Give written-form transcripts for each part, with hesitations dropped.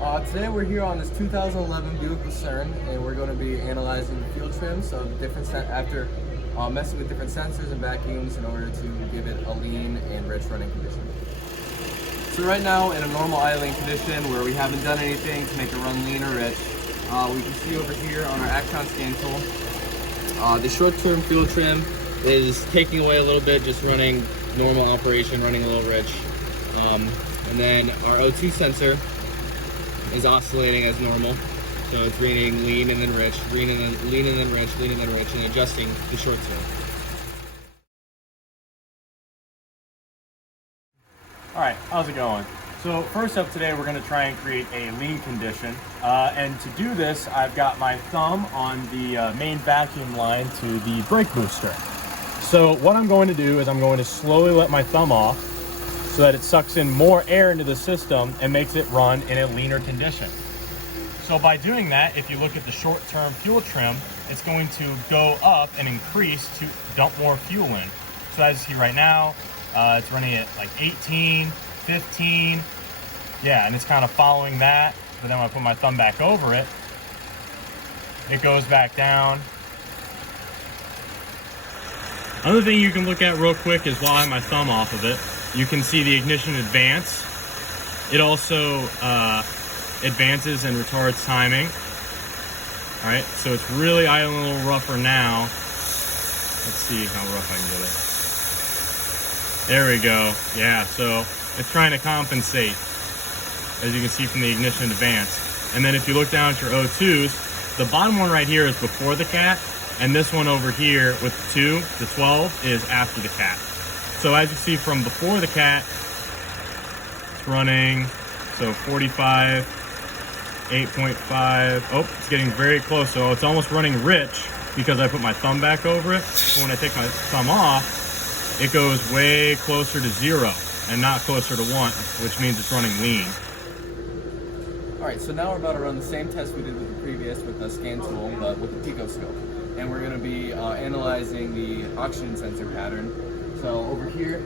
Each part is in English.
Today we're here on this 2011 Buick Lucerne, and we're going to be analyzing the fuel trims of different after messing with different sensors and vacuums in order to give it a lean and rich running condition. So right now, in a normal idling condition where we haven't done anything to make it run lean or rich, we can see over here on our Actron scan tool, the short-term fuel trim is taking away a little bit, just running normal operation, running a little rich. And then our O2 sensor is oscillating as normal. So it's reading lean and then rich, lean and then rich, lean and then rich, and adjusting the short term. All right, how's it going? So first up today, we're gonna try and create a lean condition. And to do this, I've got my thumb on the main vacuum line to the brake booster. So what I'm going to do is I'm going to slowly let my thumb off so that it sucks in more air into the system and makes it run in a leaner condition. So by doing that, if you look at the short-term fuel trim, it's going to go up and increase to dump more fuel in. So as you see right now, it's running at like 18, 15. Yeah, and it's kind of following that. But then when I put my thumb back over it, it goes back down. Another thing you can look at real quick is while I have my thumb off of it, you can see the ignition advance. It also advances and retards timing. All right, so it's really idling a little rougher now. Let's see how rough I can get it. There we go. Yeah, so it's trying to compensate, as you can see from the ignition advance. And then if you look down at your O2s, the bottom one right here is before the cat, and this one over here with the 12, is after the cat. So as you see from before the cat, it's running, so 45, 8.5. Oh, it's getting very close. So it's almost running rich because I put my thumb back over it. But when I take my thumb off, it goes way closer to 0 and not closer to 1, which means it's running lean. All right, so now we're about to run the same test we did with the previous with the scan tool, but with the Picoscope. And we're going to be analyzing the oxygen sensor pattern. So over here,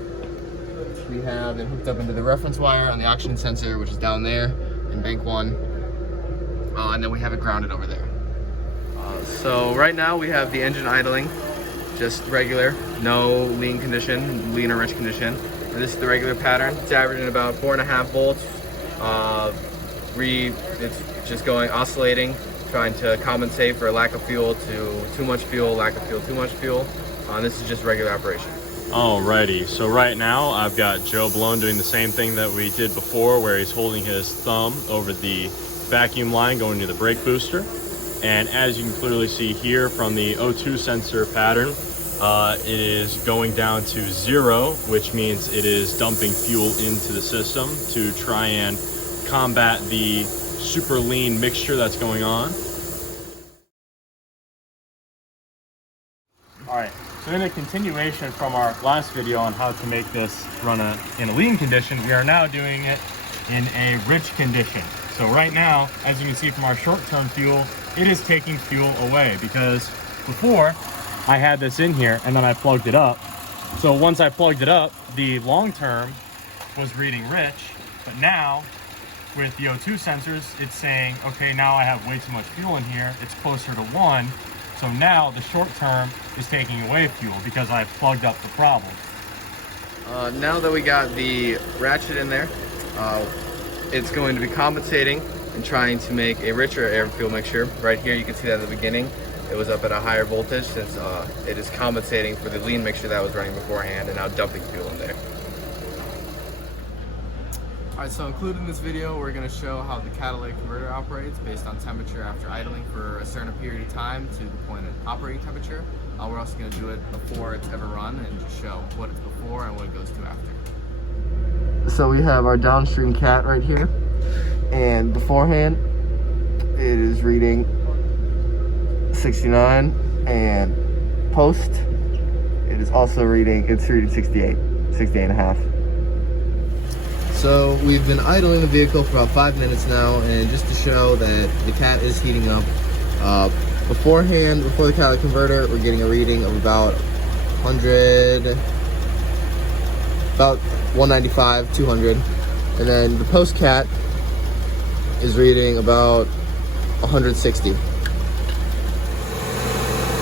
we have it hooked up into the reference wire on the oxygen sensor, which is down there in bank 1. And then we have it grounded over there. So right now we have the engine idling, just regular, no lean condition, lean or rich condition. And this is the regular pattern. It's averaging about 4.5 volts. It's just going oscillating, trying to compensate for lack of fuel to too much fuel, lack of fuel, too much fuel. This is just regular operation. Alrighty, so right now I've got Joe Blown doing the same thing that we did before, where he's holding his thumb over the vacuum line going to the brake booster. And as you can clearly see here from the O2 sensor pattern, it is going down to 0, which means it is dumping fuel into the system to try and combat the super lean mixture that's going on. All right, so in a continuation from our last video on how to make this run in a lean condition, we are now doing it in a rich condition. So right now, as you can see from our short-term fuel, it is taking fuel away because before I had this in here and then I plugged it up. So once I plugged it up, the long-term was reading rich, but now with the O2 sensors, it's saying, okay, now I have way too much fuel in here. It's closer to 1. So now the short term is taking away fuel because I've plugged up the problem. Now that we got the ratchet in there, it's going to be compensating and trying to make a richer air fuel mixture. Right here you can see that at the beginning. It was up at a higher voltage since it is compensating for the lean mixture that was running beforehand and now dumping fuel in there. Alright, so included in this video, we're going to show how the catalytic converter operates based on temperature after idling for a certain period of time to the point of operating temperature. We're also going to do it before it's ever run and just show what it's before and what it goes to after. So we have our downstream cat right here, and beforehand it is reading 69, and post it is also reading, it's reading 68 and a half. So we've been idling the vehicle for about 5 minutes now, and just to show that the cat is heating up, beforehand, before the catalytic converter, we're getting a reading of about 100, about 195, 200, and then the post cat is reading about 160.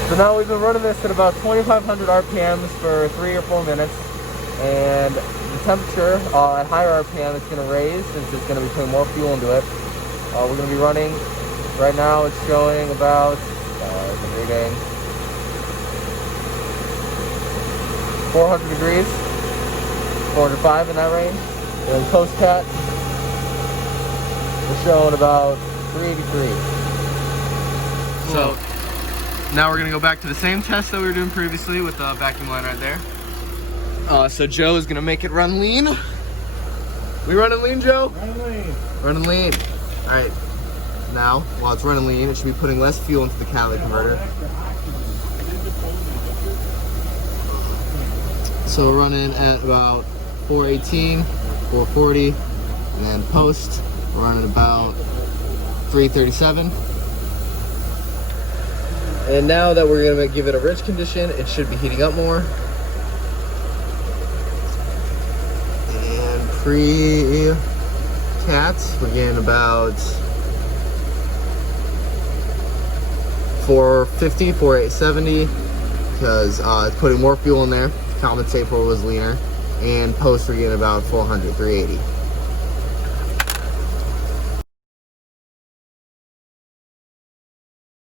So now we've been running this at about 2,500 RPMs for 3 or 4 minutes, and the temperature at higher RPM it's going to raise since it's going to be putting more fuel into it. We're going to be running, right now it's showing about, the reading, 400 degrees, 405 in that range. And post cat, we're showing about 383. So now we're gonna go back to the same test that we were doing previously with the vacuum line right there. So Joe is gonna make it run lean. We running lean, Joe? Running lean. Running lean. All right. Now, while it's running lean, it should be putting less fuel into the catalytic converter. So we're running at about 418, 440, and then post, we're running about 337. And now that we're gonna give it a rich condition, it should be heating up more. And pre-cats, we're getting about 450, 470, because it's putting more fuel in there to compensate for what was leaner. And post, we're getting about 400, 380.